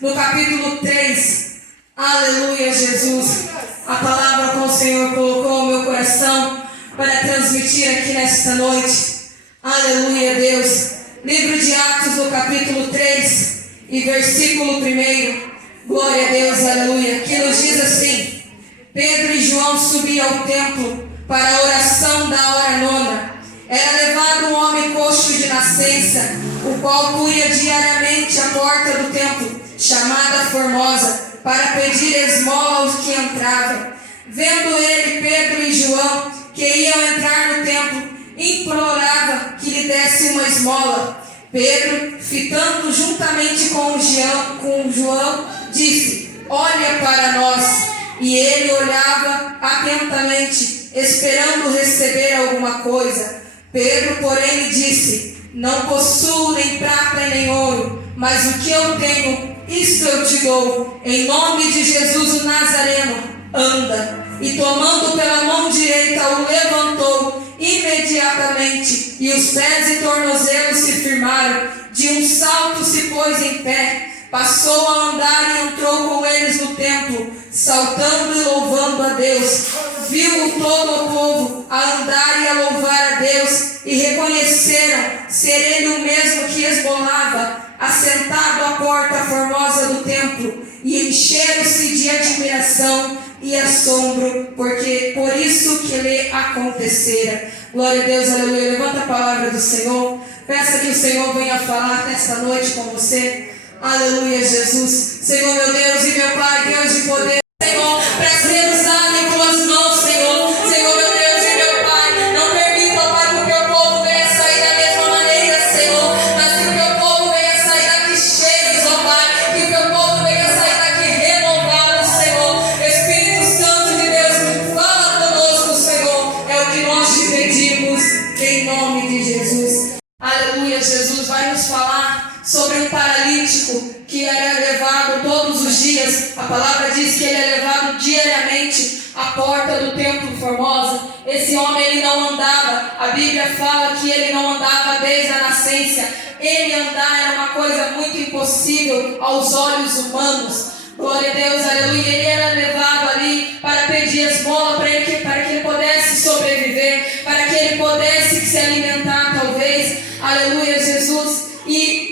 no capítulo 3. Aleluia, Jesus. A palavra que o Senhor colocou no meu coração para transmitir aqui nesta noite. Aleluia, Deus. Livro de Atos, no capítulo 3 e versículo 1. Glória a Deus, aleluia. Que nos diz assim: Pedro e João subiam ao templo para a oração da hora nona. Era levado um homem coxo de nascença, o qual punha diariamente a porta do templo, chamada Formosa, para pedir esmola aos que entravam. Vendo ele Pedro e João, que iam entrar no templo, implorava que lhe desse uma esmola. Pedro, fitando juntamente com João, disse: Olha para nós. E ele olhava atentamente, esperando receber alguma coisa. Pedro, porém, lhe disse: Não possuo nem prata e nem ouro, mas o que eu tenho, isto eu te dou. Em nome de Jesus o Nazareno, anda. E tomando pela mão direita, o levantou imediatamente, e os pés e tornozelos se firmaram. De um salto se pôs em pé, passou a andar e entrou com eles no templo, saltando e louvando a Deus. Viu todo o povo a andar e a louvar a Deus, e reconheceram ser ele o mesmo que esmolava, assentado à porta formosa do templo, e encheram-se de admiração e assombro, porque por isso que lhe acontecera. Glória a Deus, aleluia. Levanta a palavra do Senhor. Peça que o Senhor venha falar nesta noite com você. Aleluia, Jesus. Senhor, meu Deus e meu Pai, Deus de poder, Senhor, para ser usado em tuas mãos, Senhor. Senhor, meu Deus e meu Pai, não permita, ó Pai, que o teu povo venha sair da mesma maneira, Senhor, mas que o teu povo venha sair daqui cheios, ó Pai, que o teu povo venha sair daqui renovado, Senhor. Espírito Santo de Deus, fala conosco, Senhor. É o que nós te pedimos, em nome de Jesus. Aleluia, Jesus vai nos falar sobre um paralítico que era levado todos os dias. A palavra diz que ele é levado diariamente à porta do templo Formosa. Esse homem, ele não andava. A Bíblia fala que ele não andava desde a nascença. Ele andar era uma coisa muito impossível aos olhos humanos. Glória a Deus, aleluia. Ele era levado ali para pedir esmola para que ele pudesse sobreviver, para que ele pudesse se alimentar, talvez. Aleluia, Jesus. E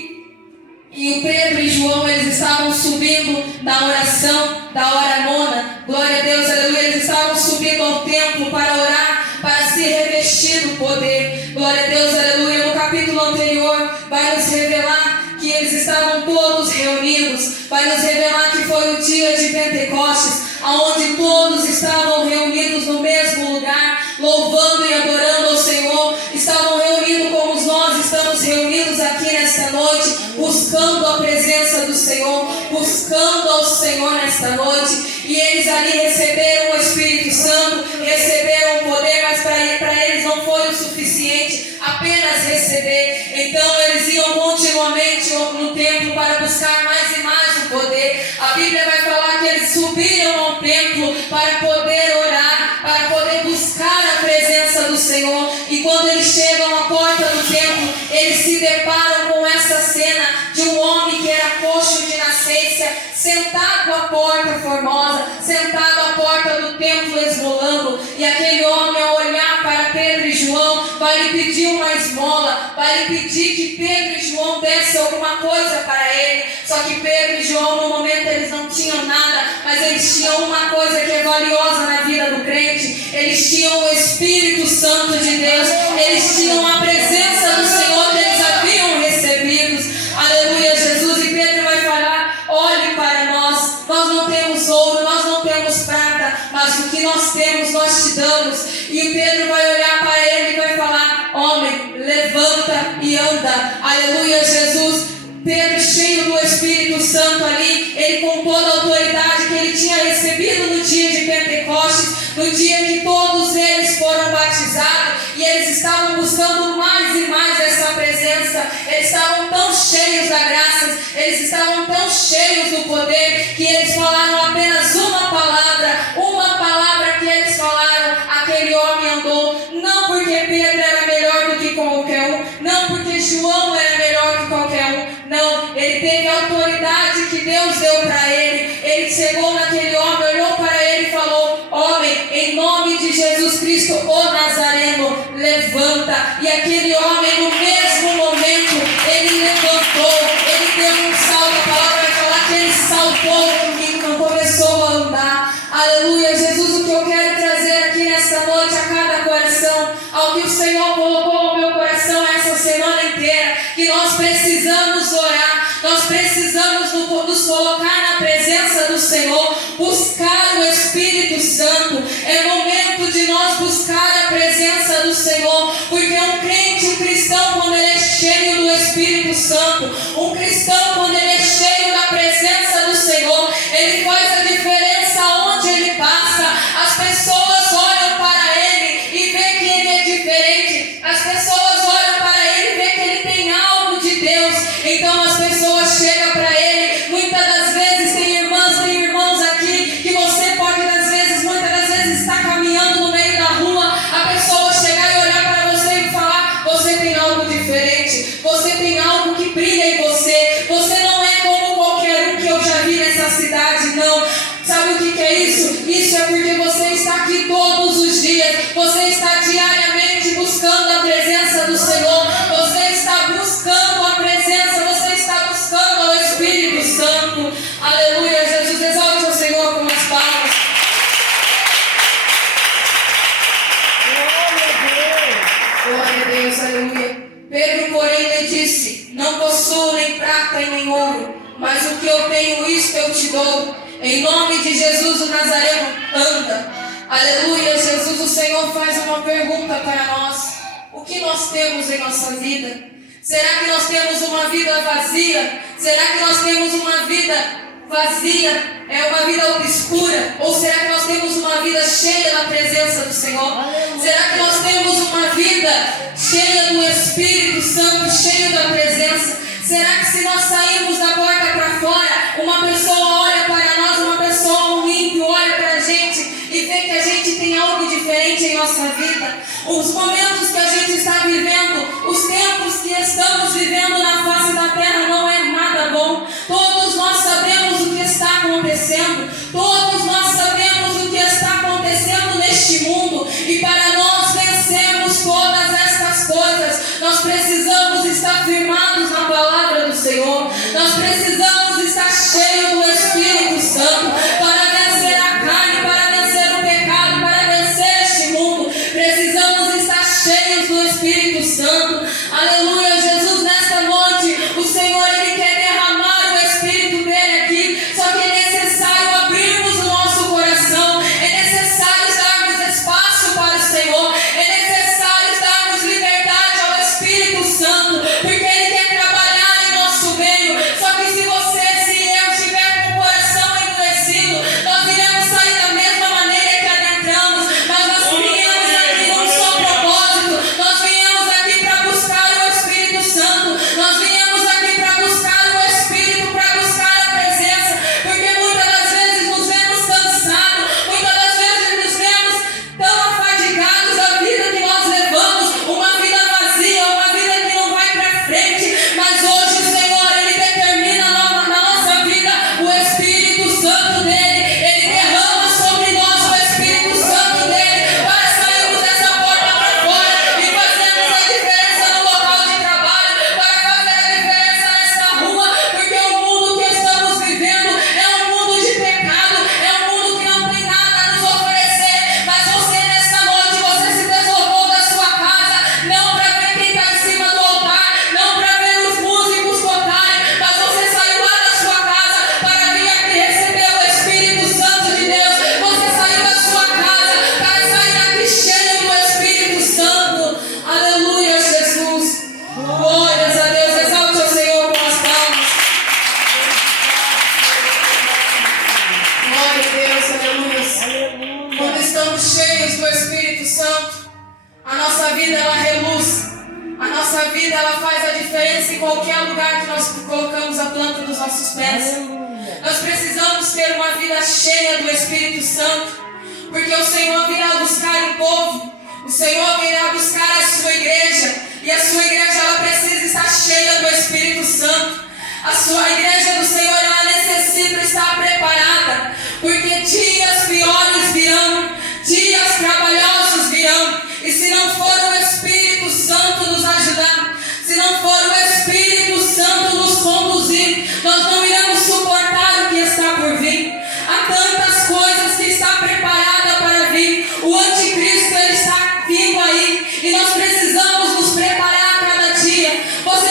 o Pedro e João, eles estavam subindo na oração da hora nona. Glória a Deus, aleluia. Eles estavam subindo ao templo para orar, para se revestir do poder. Glória a Deus, aleluia. No capítulo anterior vai nos revelar que eles estavam todos reunidos. Vai nos revelar que foi o dia de Pentecostes, onde todos estavam reunidos no mesmo lugar, louvando e adorando ao Senhor. Estavam reunidos como nós estamos reunidos aqui nesta noite, buscando a presença do Senhor, buscando ao Senhor nesta noite. E eles ali receberam o Espírito Santo, receberam o poder, mas para eles não foi o suficiente apenas receber. Então eles iam continuamente no templo para buscar mais e mais o poder. A Bíblia vai falar que eles subiram ao templo para poder orar, para poder buscar a presença do Senhor. E quando eles chegam à porta do templo, eles se deparam com essa cena de um homem que era coxo de nascença, sentado à porta formosa, sentado à porta do templo esmolando. E aquele homem, ao olhar para Pedro e João, vai lhe pedir uma esmola, vai lhe pedir que Pedro e João dessem alguma coisa para ele. Só que Pedro e João, no momento, eles não tinham nada, mas eles tinham uma coisa que é valiosa na vida do crente. Eles tinham o Espírito Santo de Deus, eles tinham a presença do Senhor que eles haviam recebido. Aleluia, Jesus. E Pedro vai falar: olhe para nós não temos ouro, nós não temos prata, mas o que nós temos nós te damos. E Pedro vai olhar para ele e vai falar: homem, levanta e anda. Aleluia, Jesus. Pedro, cheio do Espírito Santo ali, ele com toda a autoridade que ele tinha recebido no dia de Pentecostes, no dia que todos eles foram batizados, e eles estavam buscando mais e mais essa presença. Eles estavam tão cheios da graça, eles estavam tão cheios do poder, que eles falaram apenas uma palavra que eles falaram, aquele homem andou. Não porque Pedro era melhor do que qualquer um, não porque João era melhor que qualquer um, não, ele teve autoridade autoridade que Deus deu para ele. Ele chegou naquele homem, olhou para ele e falou: homem, em nome de Jesus Cristo, o Nazareno, levanta. E aquele homem, no mesmo momento, ele levantou, ele deu um salto. A palavra vai falar que ele saltou e começou a andar. Aleluia, Jesus, o que eu quero trazer aqui nesta noite a cada coração, ao que o Senhor colocou no meu coração essa semana inteira, que nós precisamos orar, nós precisamos nos colocar na presença do Senhor, buscar o Espírito Santo. É momento de nós buscar a presença do Senhor, porque um crente, um cristão, quando ele é cheio do Espírito Santo, um cristão, quando ele é cheio da presença do Senhor, ele faz a diferença onde ele passa. As pessoas olham para ele e vê que ele é diferente. As pessoas olham para ele e vê que ele tem algo de Deus. Então as pessoas chegam para ele. Muitas das vezes tem irmãos aqui que você pode, muitas das vezes está caminhando no meio da rua, a pessoa chegar e olhar para você e falar: você tem algo diferente, você tem algo que brilha em você, você não é como qualquer um que eu já vi nessa cidade, não. Sabe o que é isso? Isso é porque você está aqui todos os dias, você está diariamente buscando a presença do Senhor, você está buscando a presença, você está buscando o Espírito Santo. Aleluia, Jesus, exalte o Senhor com as palmas. Glória a Deus, aleluia. Pedro, porém, lhe disse: não possuo nem prata e nem ouro, mas o que eu tenho, isto eu te dou. Em nome de Jesus o Nazareno, anda. Aleluia, Jesus, o Senhor faz uma pergunta para nós: o que nós temos em nossa vida? Será que nós temos uma vida vazia? Será que nós temos uma vida vazia? É uma vida obscura? Ou será que nós temos uma vida cheia da presença do Senhor? Será que nós temos uma vida cheia do Espírito Santo, cheia da presença? Será que se nós sairmos da porta para fora, uma pessoa olha para nós, uma pessoa, um ímpio, olha para a gente e vê que a gente tem algo diferente em nossa vida? Os momentos que a gente está vivendo, os tempos que estamos vivendo na face da terra não é nada bom. Todos nós sabemos o que está acontecendo, todos nós sabemos o que está acontecendo neste mundo, e para nós vencermos todas estas coisas, nós precisamos estar firmados na palavra do Senhor, nós precisamos estar cheios do Espírito Santo para vencer a carne, para vencer o pecado, para vencer este mundo. Precisamos estar cheios do Espírito Santo. Aleluia, Jesus, nesta noite o Senhor, Ele quer derramar o Espírito dele aqui, só que é necessário abrirmos o nosso coração, é necessário darmos espaço para o Senhor, é necessário darmos liberdade ao Espírito Santo, porque Ele quer trabalhar em nosso meio. Só que se eu estiver com o coração endurecido, nós iremos sair da mesma maneira que adentramos. Mas nós viemos aqui com um só propósito, nós viemos aqui para buscar o Espírito Santo, nós viemos aqui para buscar o Espírito, para buscar a presença, porque muitas das vezes nos vemos cansados, muitas das vezes nos vemos tão afadigados da vida que nós levamos, uma vida vazia, uma vida que não vai para frente. Mas hoje o Senhor, Ele determina na nossa vida o Espírito Santo dele, Ele derrama sobre nós o Espírito Santo dele, para sairmos dessa porta para fora e fazermos a diferença no local de trabalho, para fazer a diferença nessa rua, porque o mundo que estamos vivendo é um mundo de pecado, é um mundo que não tem nada a nos oferecer. Mas você, nessa noite, você se deslocou da sua casa, não para ver quem está em cima do altar, não para ver os músicos tocarem, mas você saiu lá da sua casa para vir aqui receber o Espírito Santo de Deus. Você saiu da sua casa para sair aqui cheio do Espírito Santo. Aleluia, Jesus. Glórias a Deus. Exalte o Senhor com as palmas. Glória a Deus, aleluia. Quando estamos cheios do Espírito Santo, a nossa vida ela reluz, a nossa vida ela faz a diferença em qualquer lugar que nós colocamos a planta dos nossos pés. Nós precisamos ter uma vida cheia do Espírito Santo, porque o Senhor virá buscar um povo, o Senhor virá buscar a sua igreja, e a sua igreja ela precisa estar cheia do Espírito Santo. A igreja do Senhor, ela necessita estar preparada, porque dias piores virão, dias trabalhosos virão, e se não for o Espírito Santo nos ajudar, se não for o Espírito Santo nos conduzir, nós não iremos suportar o que está por vir. Há tantas coisas que está preparada para vir. O anticristo, ele está vindo aí, e nós precisamos nos preparar a cada dia. Você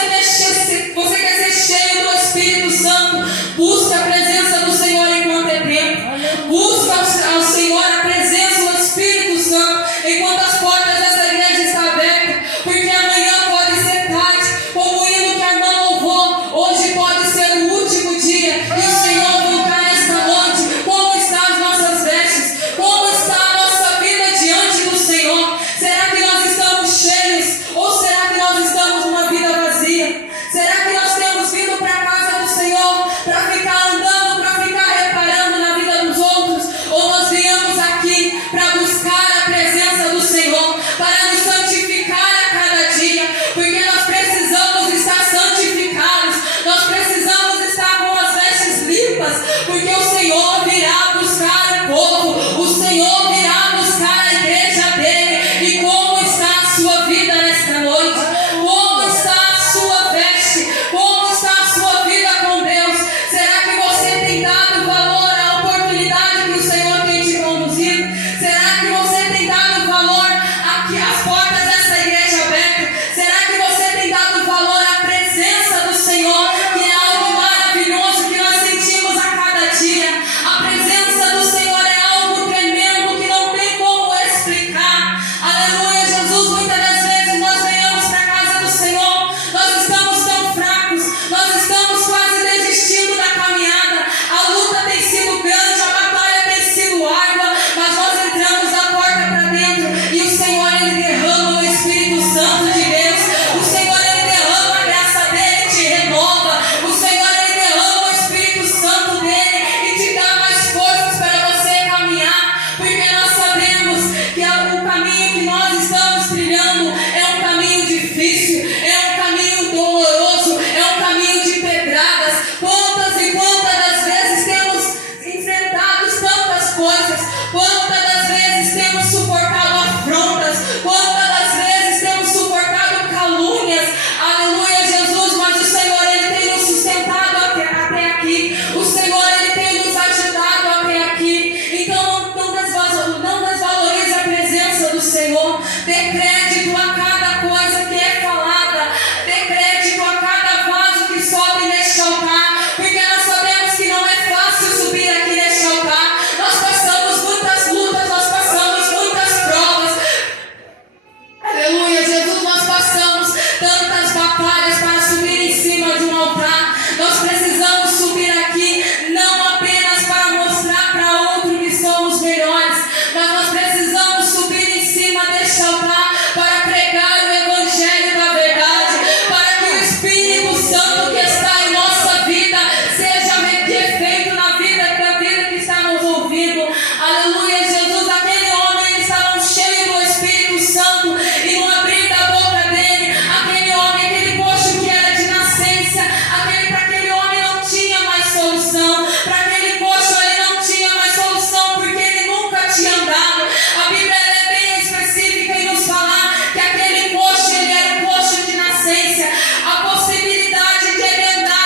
quer ser cheio do Espírito Santo? Busca a presença do Senhor enquanto é tempo. Busca ao Senhor a presença do Espírito Santo enquanto as portas dessa igreja estão abertas, porque amanhã pode ser tarde, como o hino que a irmã louvou. Hoje pode ser o último dia e o Senhor voltar nesta noite. Como estão as nossas vestes? Como está a nossa vida diante do Senhor? Será que nós estamos cheios ou será que nós estamos numa vida vazia? Será que nós temos vindo para a casa do Senhor para ficar andando, para ficar reparando na vida dos outros? Ou nós viemos aqui para buscar a presença do Senhor, para nos santificar a cada dia? Porque nós precisamos estar santificados, nós precisamos estar com as vestes limpas, porque o Senhor virá buscar o povo, o Senhor virá buscar a igreja dele. E como está a sua vida nesta noite? Como está a sua veste? Como está a sua vida com Deus? Será que você tem dado valor à oportunidade que o Senhor tem te conduzido? Será que você tem dado valor às portas dessa igreja aberta? Será que você tem dado valor à presença do Senhor, que é algo maravilhoso que nós sentimos a cada dia? A presença do Senhor é algo tremendo que não tem como explicar. Aleluia, Jesus. Muitas das vezes nós venhamos para a casa do Senhor, nós estamos tão fracos, nós estamos quase desistindo da caminhada. A luta tem sido grande, a batalha tem sido árdua, mas nós entramos a porta para dentro e o Senhor, ele derrama o Espírito Santo de Deus. O Senhor, ele derrama a graça dele e te renova. O Senhor, ele derrama o Espírito Santo dele e te dá mais forças para você caminhar, porque nós sabemos que o caminho que nós estamos trilhando é um caminho difícil, é um caminho doloroso, é um caminho de pedradas. Quantas e quantas das vezes temos enfrentado tantas coisas, quantas das vezes temos suportado afrontas, quantas das vezes temos suportado calúnias. Aleluia, Jesus. Mas o Senhor, ele tem nos sustentado até aqui, o Senhor, ele tem nos ajudado até aqui. Então não desvalorize a presença do Senhor. Dê crédito a cada coisa que é falada, dê crédito a cada vaso que sobe neste altar, porque nós sabemos que não é fácil subir aqui neste altar. Nós passamos muitas lutas, nós passamos muitas provas. Aleluia, Jesus. Nós passamos tantas batalhas para subir em cima de um altar. Nós precisamos subir aqui não apenas para mostrar para outro que somos melhores, mas nós precisamos subir em cima deste altar para pregar o Evangelho da verdade, para que o Espírito Santo que está em nossa vida seja de efeito na vida que está nos ouvindo. Aleluia, Jesus. Aquele homem, ele estava cheio do Espírito Santo e no abrir da boca dele, aquele homem, aquele coxo que era de nascença, para aquele homem não tinha mais solução, para aquele coxo ele não tinha mais solução, porque ele nunca tinha andado. A Bíblia é bem específica em nos falar que aquele coxo, ele era um coxo de nascença. A possibilidade de ele andar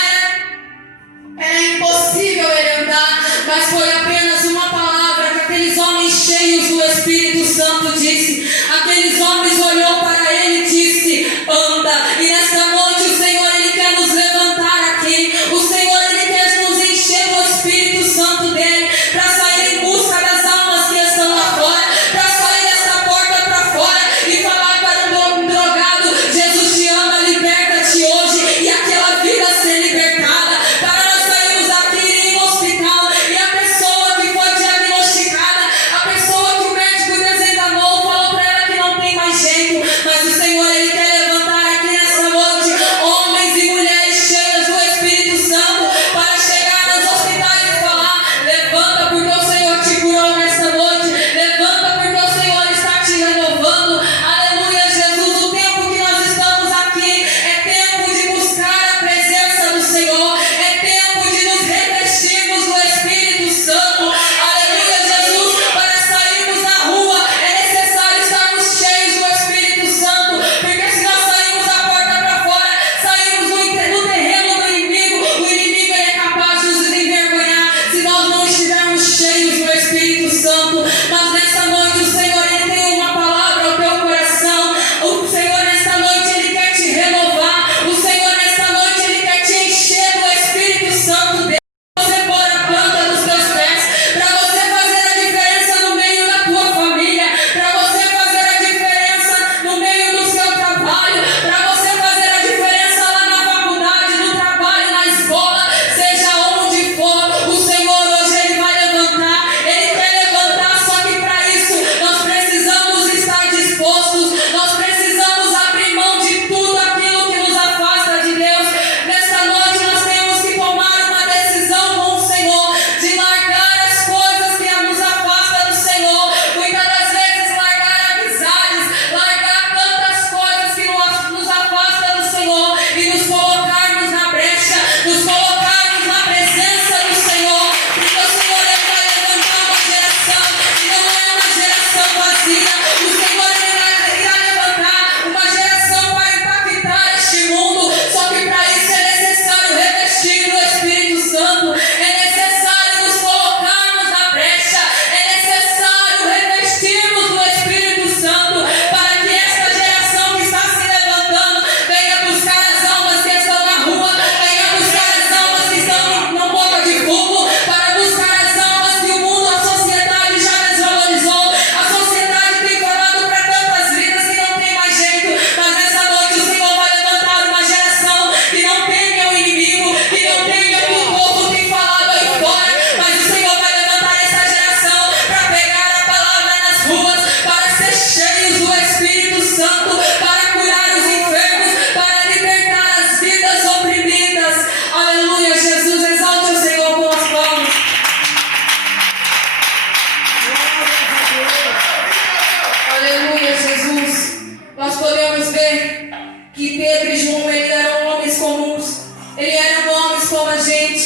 era impossível ele andar, mas foi apenas uma palavra que aqueles homens cheios do Espírito Santo disse. Aqueles homens olhou para ele e disse: anda. E nesta noite o Senhor, ele quer nos levantar aqui. O Senhor, ele quer nos encher do Espírito Santo dele, para sair em busca das almas que estão lá fora, para sair dessa porta para fora e falar para um drogado: Jesus te ama, liberta-te hoje, e aquela vida ser libertada. Para nós sairmos daqui e ir no hospital e a pessoa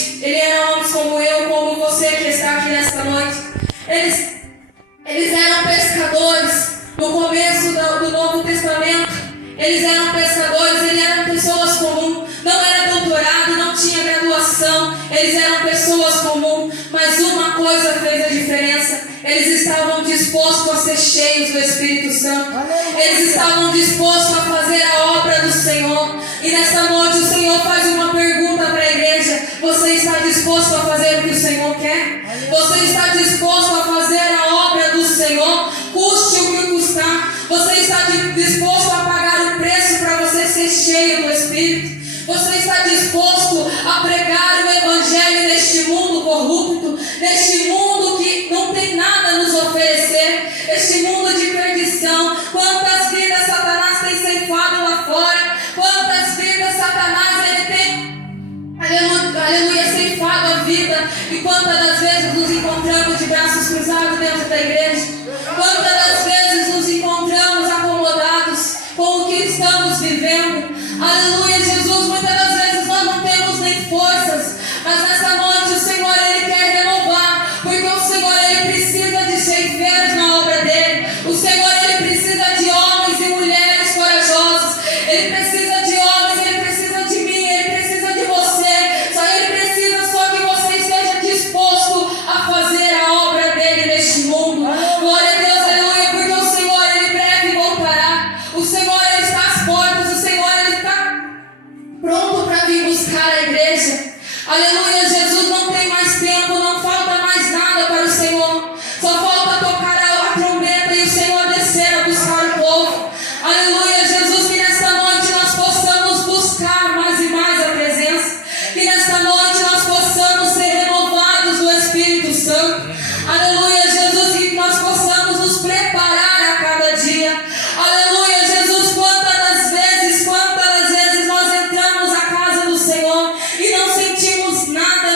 Antigamente, eles eram homens como eu, como você que está aqui nesta noite. Eles eram pescadores no começo do Novo Testamento. Eles eram pescadores, eles eram pessoas comuns. Não era doutorado, não tinha graduação. Eles eram pessoas comuns. Mas uma coisa fez a diferença. Eles estavam dispostos a ser cheios do Espírito Santo. Eles estavam dispostos a fazer a obra do Senhor. E nesta noite o Senhor faz uma pergunta para a igreja: você está disposto a fazer o que o Senhor quer? Você está disposto a fazer a obra do Senhor, custe o que custar? Você está disposto a pagar o preço para você ser cheio do Espírito? Você está disposto a pregar o Evangelho neste mundo corrupto, neste mundo que não tem nada a nos oferecer, este mundo de perdição? Quantas vidas Satanás tem ceifado lá fora? Quantas vidas Satanás ele tem, aleluia, ceifado a vida? E quantas das vezes nos encontramos de braços cruzados dentro da igreja? Quantas das vezes nos encontramos acomodados com o que estamos vivendo? Aleluia, Jesus, muitas das vezes nós não temos nem forças, mas nessa noite o Senhor ele quer renovar, porque o Senhor ele precisa de ceifeiros na obra dele. O Senhor ele precisa de homens e mulheres corajosos. Ele precisa de homens, ele precisa de mim, ele precisa de você. Ele precisa só que você esteja disposto a fazer a obra dele neste mundo. Glória a Deus, aleluia, porque o Senhor ele breve voltará. O Senhor ele está às portas, o Senhor ele está pronto para vir buscar a igreja. Aleluia, Jesus, não tem mais tempo, não falta mais nada para o Senhor. Só falta tocar a trombeta e o Senhor descer a buscar o povo. Aleluia, Jesus, que nesta noite nós possamos buscar mais e mais a presença. Que nesta noite nós possamos ser renovados do Espírito Santo. Aleluia, Jesus, que nós possamos nos preparar a cada dia. Aleluia, Jesus, quantas das vezes nós entramos à casa do Senhor e não sentimos nada,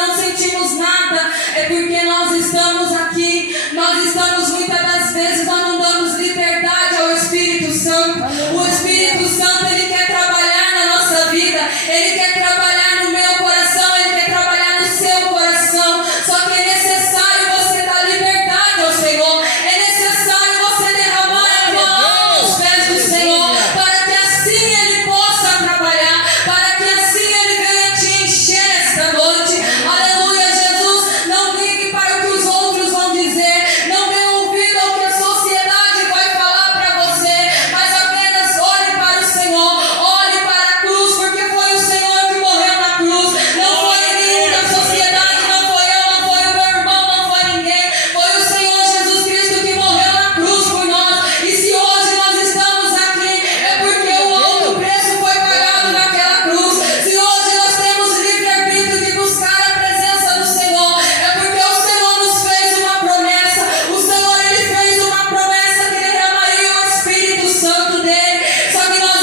é porque nós estamos aqui, muitas das vezes nós não damos liberdade ao Espírito Santo. O Espírito Santo ele quer trabalhar na nossa vida, ele quer trabalhar no meu coração, ele quer trabalhar no seu coração. Só que é necessário você dar liberdade ao Senhor, é necessário você derramar a mão aos pés do Senhor, para que assim ele possa trabalhar, para que assim ele venha te encher esta noite. Aleluia, Jesus, não ligue para o que os outros vão dizer, não dê ouvido ao que a sociedade vai falar para você, mas apenas olhe para o Senhor, olhe para a cruz, porque foi o Senhor que morreu na cruz. Não foi nenhum da sociedade, não foi eu, não foi o meu irmão, não foi ninguém. Foi o Senhor Jesus Cristo que morreu na cruz por nós. E se hoje nós estamos aqui, é porque o alto preço foi pagado naquela cruz. Se hoje nós temos livre-arbítrio de buscar a presença do Senhor, é porque o Senhor nos fez uma promessa. O Senhor ele fez uma promessa que derramaria o Espírito Santo dele. Só que nós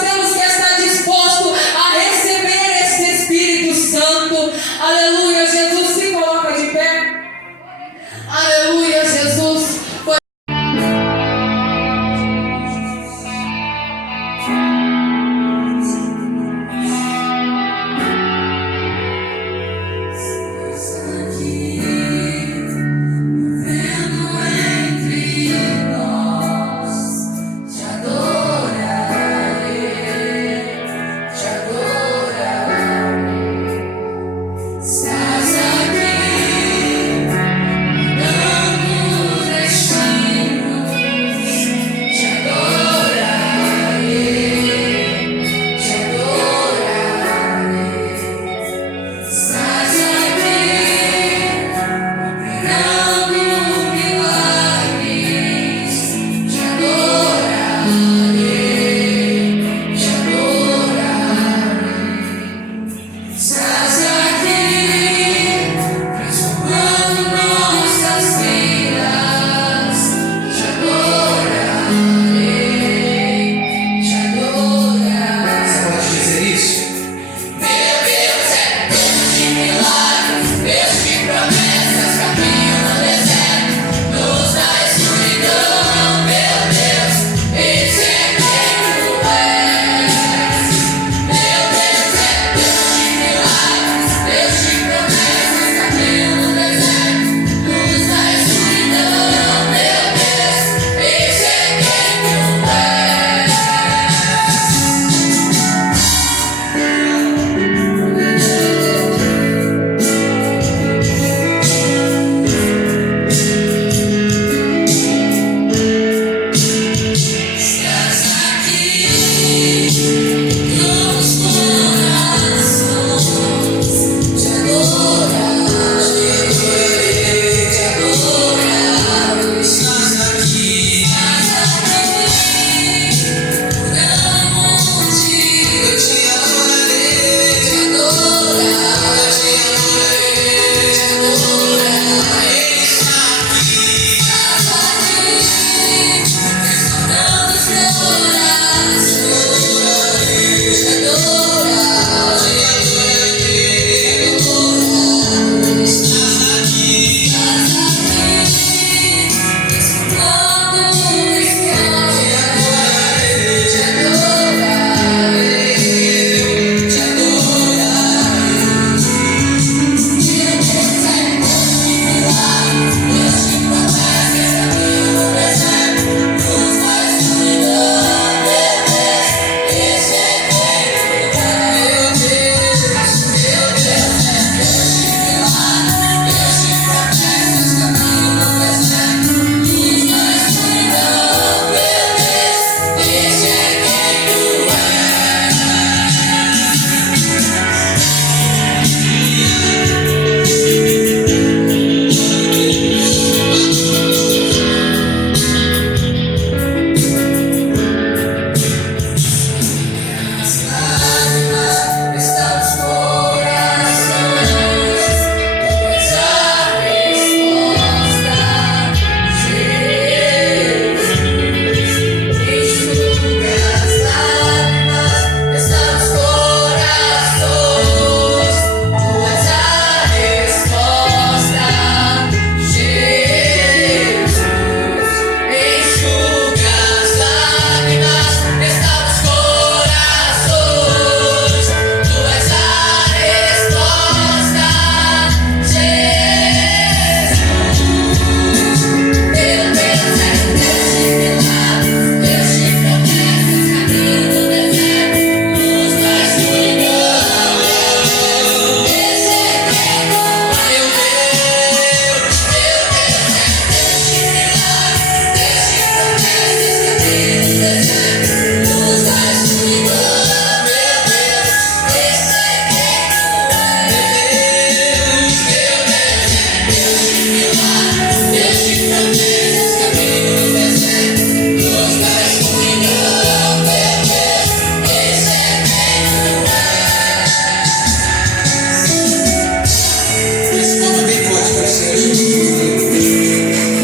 temos que estar dispostos a receber esse Espírito Santo. Aleluia, Jesus, se coloca de pé. Aleluia.